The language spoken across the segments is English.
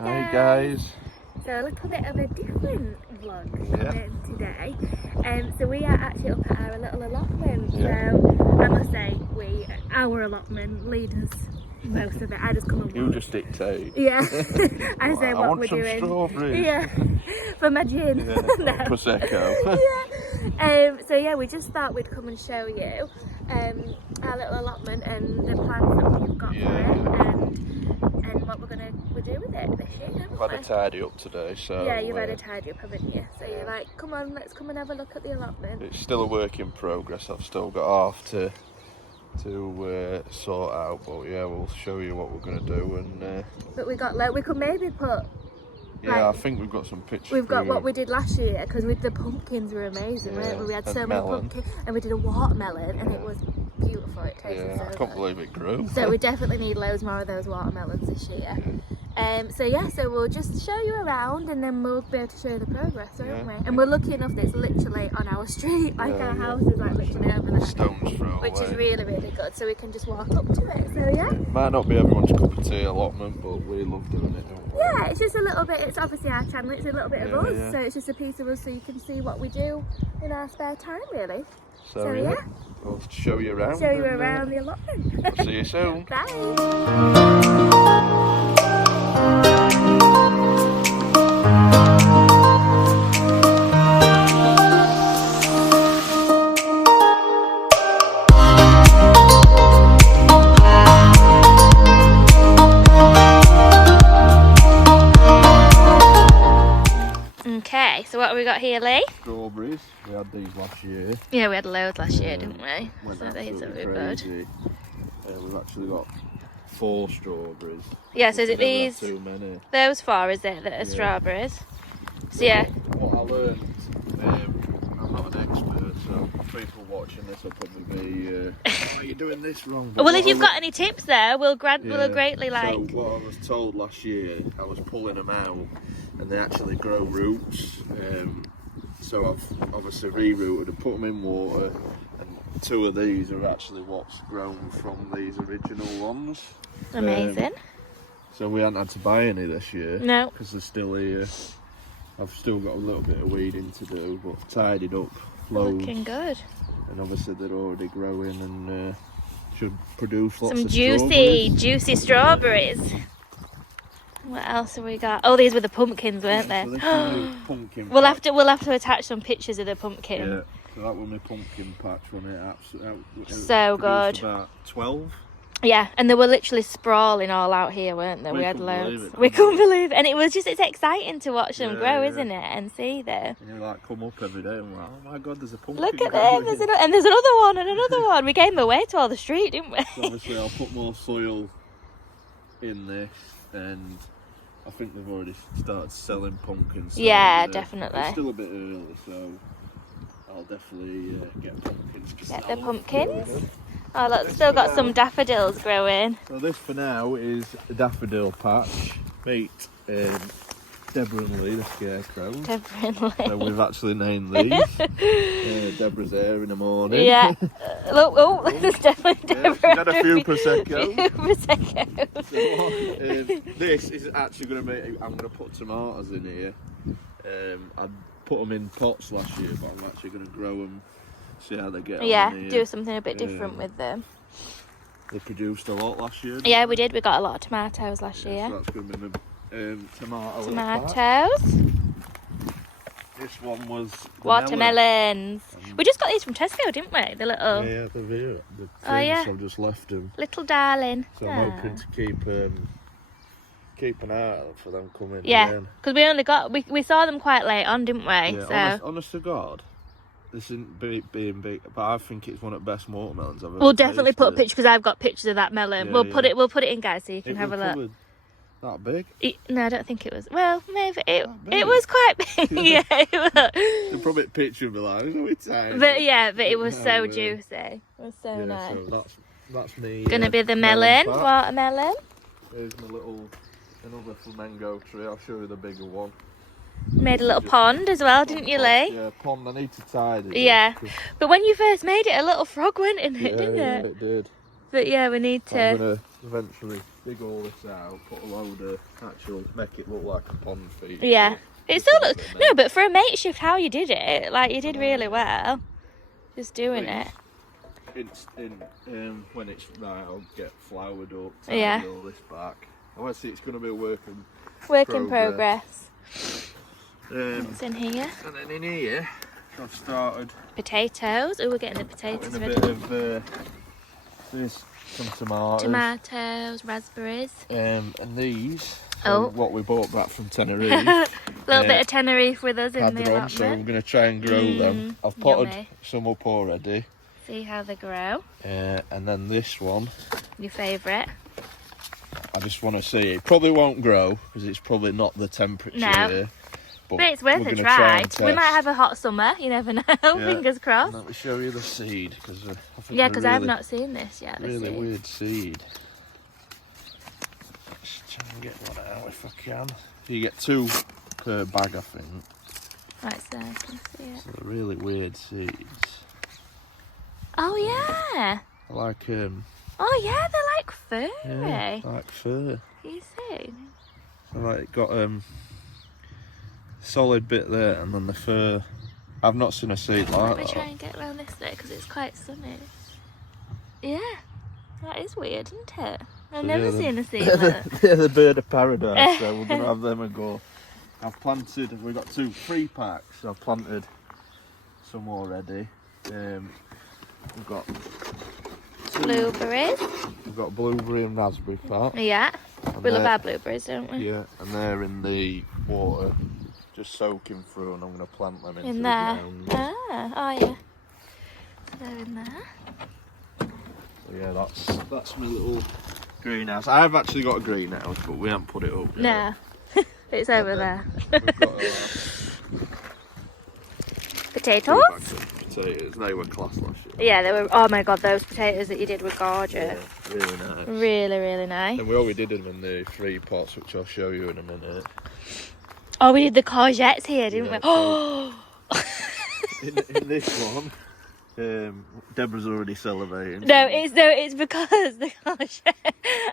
Hi guys. So a little bit of a different vlog today. So we are actually up at our little allotment. Yeah. So I must say, our allotment leaders most of it. I just come and watch. You just dictate. Yeah. I say I what want we're some doing. strawberries. Yeah. For my gin. Yeah. No. Prosecco. Yeah. So yeah, we just thought we'd come and show you our little allotment and the plans that we've got for it and what we're do with it this year. I've had a tidy up today, so yeah, you've had a tidy up, haven't you? So you're like, come on, let's come and have a look at the allotment. It's still a work in progress. I've still got half to sort out, but yeah, we'll show you what we're going to do. And but we could maybe put. Yeah, I think we've got some pictures. We've got what we did last year, because with the pumpkins were amazing, weren't we? We had so many pumpkins, and we did a watermelon, and it was beautiful. It tasted so I can't believe it grew. So we definitely need loads more of those watermelons this year. So we'll just show you around, and then we'll be able to show you the progress, won't we? And we're lucky enough that it's literally on our street, like our house is like literally over there. Stones throw away. Which is really, really good, so we can just walk up to it. So yeah. It might not be everyone's cup of tea allotment, but we love doing it, don't we? Yeah, it's just a little bit, it's obviously our channel, it's a little bit of us, so it's just a piece of us so you can see what we do in our spare time, really. So yeah. We'll show you around. Show you around the allotment. I'll see you soon. Bye. Okay, so what have we got here, Lee? Strawberries. We had these last year. Yeah, we had loads last year, didn't we? So these are really good. We've actually got 4 strawberries. Yeah, so is it these? Too many. Those 4, is it, that are strawberries? So yeah. What I learned, I'm not an expert, so people watching this will probably be, oh, you're doing this wrong. But well, if you've got any tips there, we'll greatly like. So what I was told last year, I was pulling them out, and they actually grow roots. So I've obviously re-rooted and put them in water, and 2 of these are actually what's grown from these original ones. Amazing. So we haven't had to buy any this year. No. Because they're still here. I've still got a little bit of weeding to do, but I've tidied up loads. Looking good. And obviously they're already growing and should produce lots of strawberries. juicy strawberries. What else have we got? Oh, these were the pumpkins, weren't they? So this is pumpkin we'll have to attach some pictures of the pumpkin. Yeah, so that was my pumpkin patch when it absolutely so good. About 12. Yeah, and they were literally sprawling all out here, weren't they? We had loads. We couldn't believe it, and it's exciting to watch them grow, isn't it? And see them. And you like come up every day and we're like, oh my god, there's a pumpkin. Look at them, there's another one and another one. We gave them away to all the street, didn't we? So obviously I'll put more soil in this, and I think they've already started selling pumpkins. So yeah, definitely. It's still a bit early, so I'll definitely get pumpkins. Get the pumpkins. Oh look, still got some daffodils growing. So this for now is a daffodil patch. Meet Deborah and Lee, the scarecrows. Deborah and Lee. So we've actually named these. Deborah's here in the morning. Yeah. Look, there's definitely Deborah. She's had a few Prosecco. So, this is actually going to make, I'm going to put tomatoes in here. I put them in pots last year, but I'm actually going to grow them, see how they get on. Yeah, do something a bit different with them. They produced a lot last year. Yeah, we did. We got a lot of tomatoes last year. So that's going to be my tomatoes. This one was watermelons. We just got these from Tesco, didn't we? The little. Yeah, they're here. I've just left them. Little darling. So I'm hoping to keep an eye out for them coming. Yeah, because we saw them quite late on, didn't we? Yeah, honest to God, this isn't being big, but I think it's one of the best watermelons I've ever We'll definitely put a picture, because I've got pictures of that melon. Yeah, We'll put it in, guys, so you can have a look. That big? No, I don't think it was. Well, maybe it was quite big. Yeah, it was. The probably picture of me like, it's tiny. But it was so juicy. It was so nice. So that's me. Gonna be the melon, watermelon. Here's my another flamenco tree. I'll show you the bigger one. Made a little pond as well, didn't you, Lee? Yeah, pond. I need to tidy it. Yeah, but when you first made it, a little frog went in it, didn't it? Yeah, it did. But yeah, we need to. I'm gonna eventually dig all this out, put a load of make it look like a pond feature. Yeah. It still looks... No, but for a makeshift, how you did it, like, you did really well. Just doing it. When it's right, I'll get flowered up, Yeah. all this back. Obviously, it's going to be a work in progress. What's in here? And then in here, I've started Potatoes. Oh, we're getting the potatoes putting a ready. bit of there's some tomatoes. Tomatoes, raspberries. And these, Oh. what we bought back from Tenerife. A little bit of Tenerife with us in Had the them on, so I'm allotment. going to try and grow them. I've potted yummy. some up already. See how they grow. And then this one, Your favourite. I just want to see. It probably won't grow because it's probably not the temperature No. here. But it's worth we're a gonna try. and We might test. have a hot summer. You never know. Fingers crossed. Let me show you the seed because Yeah, because I've not seen this yet. The really seed. weird seed. Let's try and get one out if I can. You get 2 per bag, I think. Right, so I can see it. So they're really weird seeds. Oh yeah. I like Oh yeah, they're like furry. yeah, I like fur. Can you see? I like it got solid bit there, and then the fur. I've not seen a seed like Let me that. try and get around this way because it's quite sunny. Yeah, that is weird, isn't it? I've So never yeah, seen a seed like that. They're the bird of paradise, so we're going to have them a go. I've planted, we've got 3 packs, I've planted some already. We've got Blueberries. we've got blueberry and raspberry pack. Yeah, And we love they're- our blueberries, don't we? Yeah, and they're in the water, just soaking through, and I'm going to plant them into In the there. ground. Ah, oh yeah. They're in there. So yeah, that's my little greenhouse. I've actually got a greenhouse, but we haven't put it up yet. No, it's over there. We've got Potatoes? potatoes. They were class last year. Yeah, they were. Oh my god, those potatoes that you did were gorgeous. Yeah, really nice. Really, really nice. And we already did them in the 3 pots, which I'll show you in a minute. Oh, we did the courgettes here, didn't Yeah, we? Oh. In this one, Deborah's already salivating. No, it's because the courgette.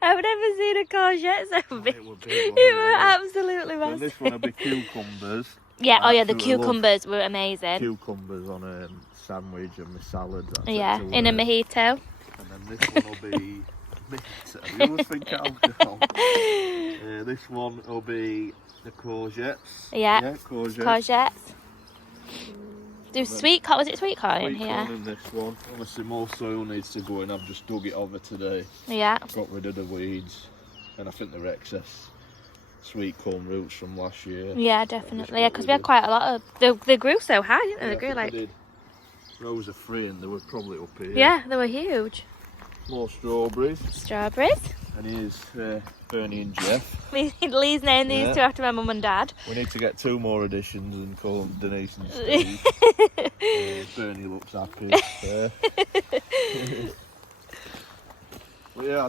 I've never seen a courgette so big. It were big, It wasn't were it? absolutely And massive. this one will be cucumbers. Yeah, oh yeah, the Absolutely love cucumbers were amazing. Cucumbers on a sandwich and my salad. That's Yeah, it to in a work. mojito. And then this one will be mojito. You always think alcohol. This one will be the courgettes. Yeah, courgettes. courgettes. Do sweet corn, was it sweet corn in Sweet here? corn in this one. Obviously more soil needs to go in. I've just dug it over today. Yeah. Got rid of the weeds. And I think they're excess sweet corn roots from last year. Yeah, definitely. Yeah, because we had quite a lot of. They grew so high, didn't they? They grew like. Rows of 3 and they were probably up here. Yeah, they were huge. More strawberries. Strawberries. And here's Bernie and Jeff. Lee's named these Yeah. two after my mum and dad. We need to get 2 more additions and call them Denise and Steve. Bernie looks happy. Well, yeah,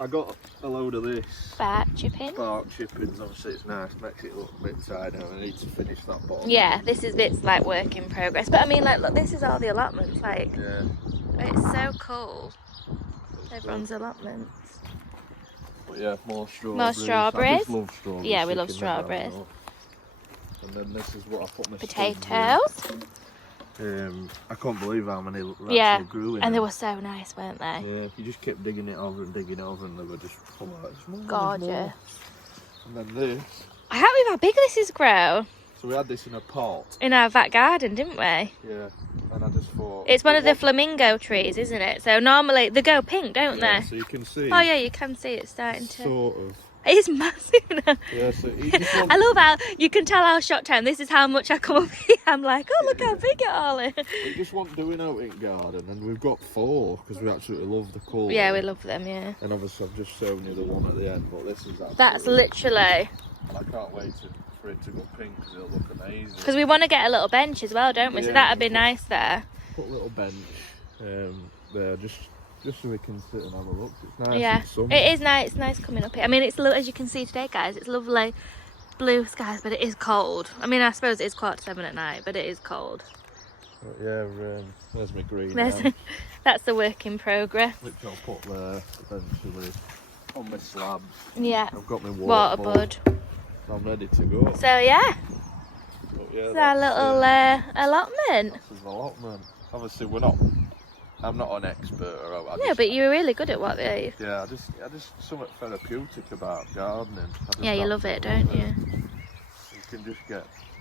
I got a load of this. Bark chipping. Bark chippings, obviously it's nice, makes it look a bit tidy. I need to finish that bottom. Yeah, this is bits like work in progress. But I mean, like, look, this is all the allotments. Like, Yeah. it's so cool. Everyone's allotments. But yeah, more strawberries. More strawberries? I just love strawberries. Yeah, we so love you can never have strawberries. enough. And then this is what I put my Potatoes. I can't believe how many Yeah, actually grew in and they them. were so nice, weren't they? Yeah, you just kept digging it over and digging it over and they were just full out. There's more, there's Gorgeous. more. And then this. I can't believe how big this is grown. So we had this in a pot. In our back garden, didn't we? Yeah. And I just thought. It's one of the what- flamingo trees, isn't it? So normally they go pink, don't Yeah, they? so you can see. Oh yeah, you can see it starting to. Sort of. It's massive now. Yeah, so you just want, I love how you can tell our shot time. This is how much I come up here. I'm like, oh look how big it all is. we just want doing out in garden, and we've got 4 because we absolutely love the colour. Yeah, we love them. Yeah. And obviously, I've just shown you the one at the end, but this is absolutely. That's literally I can't wait for it to go pink because it'll look amazing. because we want to get a little bench as well, don't we? So Yeah. that'd be nice there. Put a little bench there, just so we can sit and have a look. It's nice. Yeah, It's summer. it is nice. It's nice coming up here. I mean, it's as you can see today, guys. It's lovely blue skies, but it is cold. I mean, I suppose it is 7:15 at night, but it is cold. But yeah, there's my green. That's a work in progress. Which I'll put there eventually. on my slabs. Yeah. I've got my Water bud. I'm ready to go. So yeah. But yeah, It's our little allotment. That's an allotment. Obviously, I'm not an expert. No, but you're really good at what they. Yeah, I just something therapeutic about gardening. Yeah, you love it, don't you?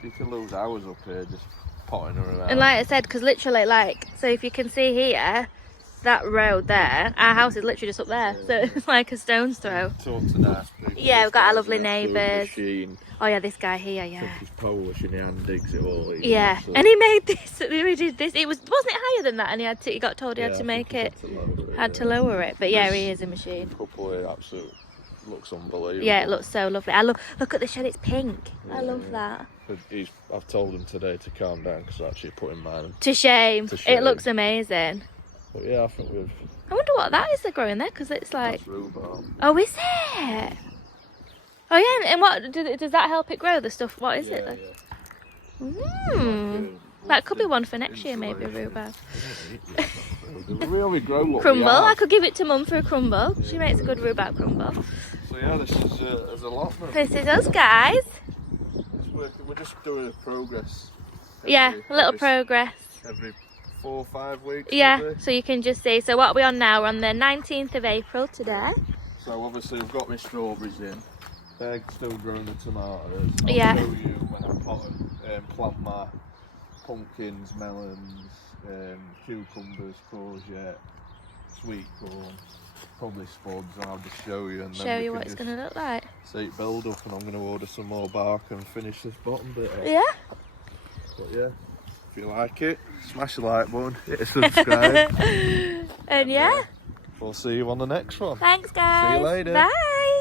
You can lose hours up here just potting around. And like I said, because literally, like, so if you can see here, that road there, our house is literally just up there, so it's like a stone's throw. Talk to nice people. Yeah, we've got our lovely neighbours. Oh yeah, this guy here, Took yeah. his Polish and he hand digs it all. Yeah, and he made this. We did this. Wasn't it higher than that? And he got told he had to make it. Had to lower it. But yeah, he is a machine. Couple of absolute looks unbelievable. Yeah, it looks so lovely. Look at the shed. It's pink. I love that. I've told him today to calm down because I actually put in mine. To shame. It looks amazing. But yeah, I think we've. I wonder what that is they're growing there, because it's like. That's rhubarb. Oh, is it? Oh yeah, and what does that help it grow? The stuff. What is it? Yeah. That could be one for next year, maybe rhubarb. We only grow what Crumble. we have. I could give it to Mum for a crumble. She makes a good rhubarb crumble. So yeah, this is allotment. This is us, guys. We're just doing a progress. Yeah, a little progress. Every 4 or 5 weeks. Yeah, maybe. so you can just see. So what are we on now? We're on the 19th of April today. So obviously we've got my strawberries in. They're still growing the tomatoes. Yeah. I'll show you when I plant my pumpkins, melons, cucumbers, courgette, sweet corn, probably spuds, and I'll just show you. And then Show you what it's going to look like. See it build up, and I'm going to order some more bark and finish this bottom bit off. Yeah. But yeah, if you like it, smash the like button, hit subscribe. And yeah. We'll see you on the next one. Thanks, guys. See you later. Bye.